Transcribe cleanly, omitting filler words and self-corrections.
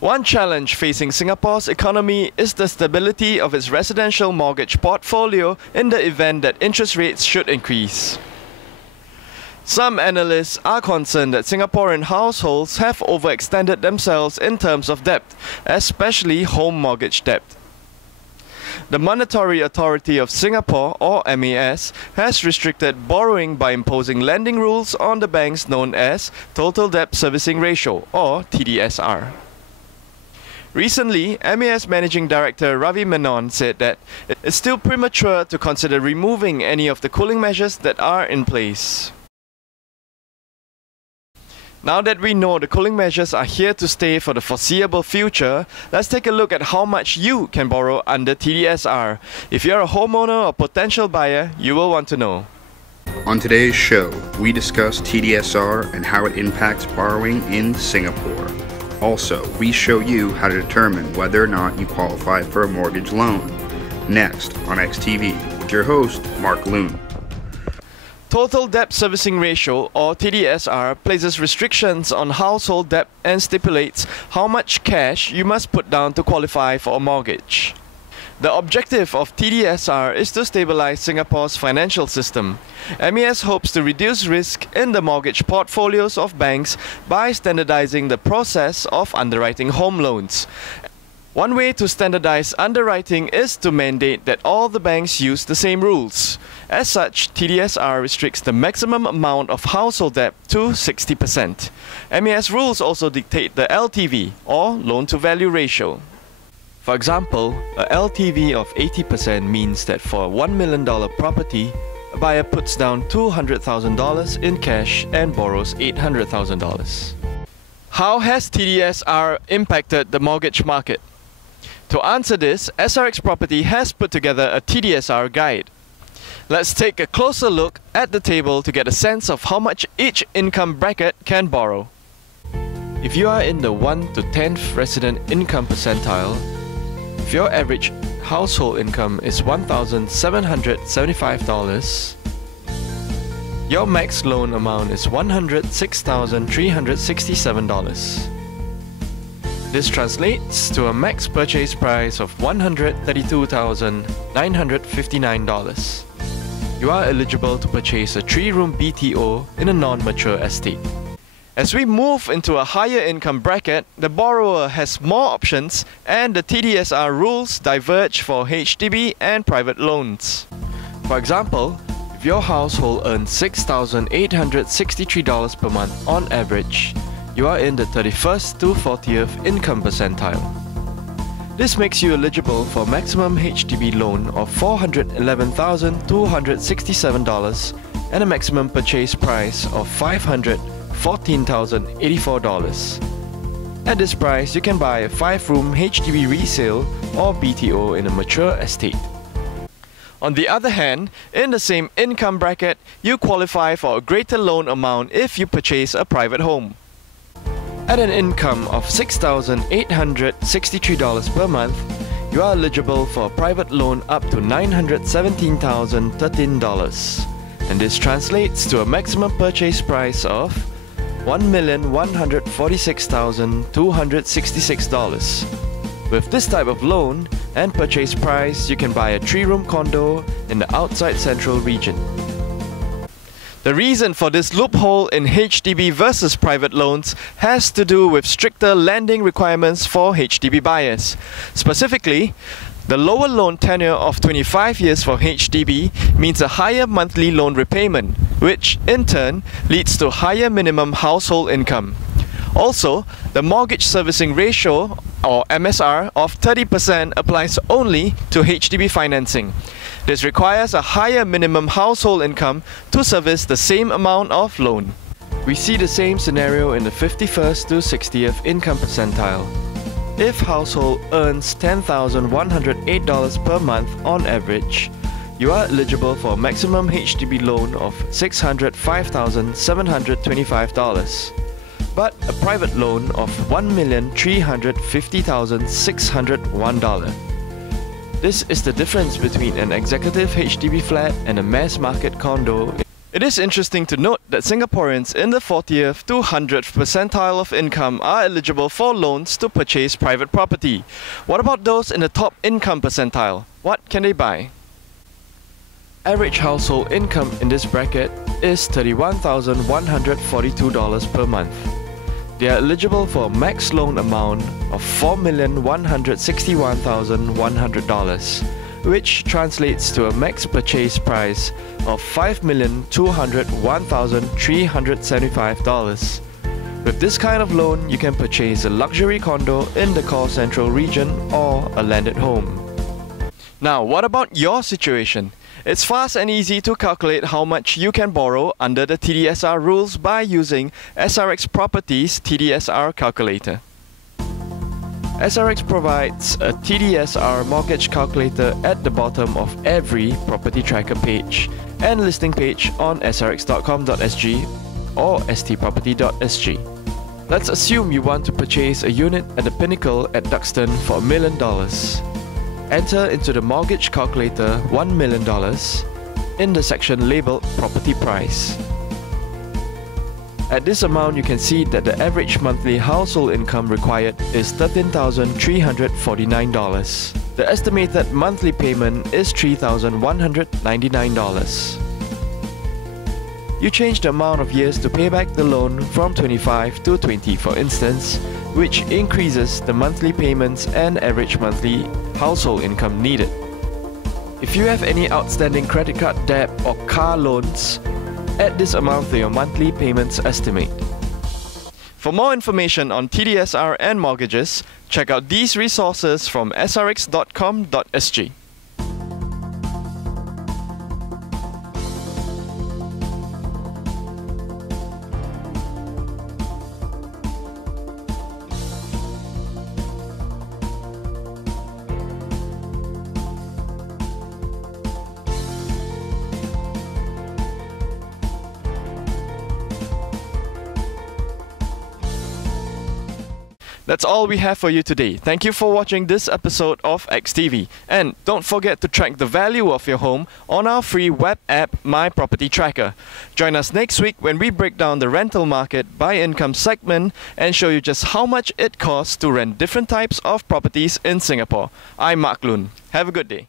One challenge facing Singapore's economy is the stability of its residential mortgage portfolio in the event that interest rates should increase. Some analysts are concerned that Singaporean households have overextended themselves in terms of debt, especially home mortgage debt. The Monetary Authority of Singapore, or MAS, has restricted borrowing by imposing lending rules on the banks known as Total Debt Servicing Ratio, or TDSR. Recently, MAS Managing Director Ravi Menon said that it's still premature to consider removing any of the cooling measures that are in place. Now that we know the cooling measures are here to stay for the foreseeable future, let's take a look at how much you can borrow under TDSR. If you're a homeowner or potential buyer, you will want to know. On today's show, we discuss TDSR and how it impacts borrowing in Singapore. Also, we show you how to determine whether or not you qualify for a mortgage loan. Next on XTV with your host, Mark Loon. Total Debt Servicing Ratio, or TDSR, places restrictions on household debt and stipulates how much cash you must put down to qualify for a mortgage. The objective of TDSR is to stabilize Singapore's financial system. MAS hopes to reduce risk in the mortgage portfolios of banks by standardizing the process of underwriting home loans. One way to standardize underwriting is to mandate that all the banks use the same rules. As such, TDSR restricts the maximum amount of household debt to 60%. MAS rules also dictate the LTV, or loan-to-value ratio. For example, a LTV of 80% means that for a $1 million property, a buyer puts down $200,000 in cash and borrows $800,000. How has TDSR impacted the mortgage market? To answer this, SRX Property has put together a TDSR guide. Let's take a closer look at the table to get a sense of how much each income bracket can borrow. If you are in the 1 to 10th resident income percentile, if your average household income is $1,775, your max loan amount is $106,367. This translates to a max purchase price of $132,959. You are eligible to purchase a 3-room BTO in a non-mature estate. As we move into a higher income bracket, the borrower has more options and the TDSR rules diverge for HDB and private loans. For example, if your household earns $6,863 per month on average, you are in the 31st to 40th income percentile. This makes you eligible for a maximum HDB loan of $411,267 and a maximum purchase price of $514,084. At this price, you can buy a 5-room HDB resale or BTO in a mature estate. On the other hand, in the same income bracket, you qualify for a greater loan amount if you purchase a private home. At an income of $6,863 per month, you are eligible for a private loan up to $917,013, and this translates to a maximum purchase price of $1,146,266. With this type of loan and purchase price, you can buy a 3-room condo in the outside central region. The reason for this loophole in HDB versus private loans has to do with stricter lending requirements for HDB buyers. Specifically, the lower loan tenure of 25 years for HDB means a higher monthly loan repayment, which in turn leads to higher minimum household income. Also, the mortgage servicing ratio, or MSR, of 30% applies only to HDB financing. This requires a higher minimum household income to service the same amount of loan. We see the same scenario in the 51st to 60th income percentile. If household earns $10,108 per month on average, you are eligible for a maximum HDB loan of $605,725, but a private loan of $1,350,601. This is the difference between an executive HDB flat and a mass market condo It is interesting to note that Singaporeans in the 40th to 100th percentile of income are eligible for loans to purchase private property. What about those in the top income percentile? What can they buy? Average household income in this bracket is $31,142 per month. They are eligible for a max loan amount of $4,161,100, which translates to a max purchase price of $5,201,375. With this kind of loan, you can purchase a luxury condo in the core central region or a landed home. Now, what about your situation? It's fast and easy to calculate how much you can borrow under the TDSR rules by using SRX Properties TDSR calculator. SRX provides a TDSR mortgage calculator at the bottom of every property tracker page and listing page on srx.com.sg or stproperty.sg. Let's assume you want to purchase a unit at the Pinnacle at Duxton for $1 million. Enter into the mortgage calculator $1 million in the section labeled Property Price. At this amount, you can see that the average monthly household income required is $13,349. The estimated monthly payment is $3,199. You change the amount of years to pay back the loan from 25 to 20, for instance, which increases the monthly payments and average monthly household income needed. If you have any outstanding credit card debt or car loans, add this amount to your monthly payments estimate. For more information on TDSR and mortgages, check out these resources from srx.com.sg. That's all we have for you today. Thank you for watching this episode of XTV. And don't forget to track the value of your home on our free web app, My Property Tracker. Join us next week when we break down the rental market by income segment and show you just how much it costs to rent different types of properties in Singapore. I'm Mark Loon. Have a good day.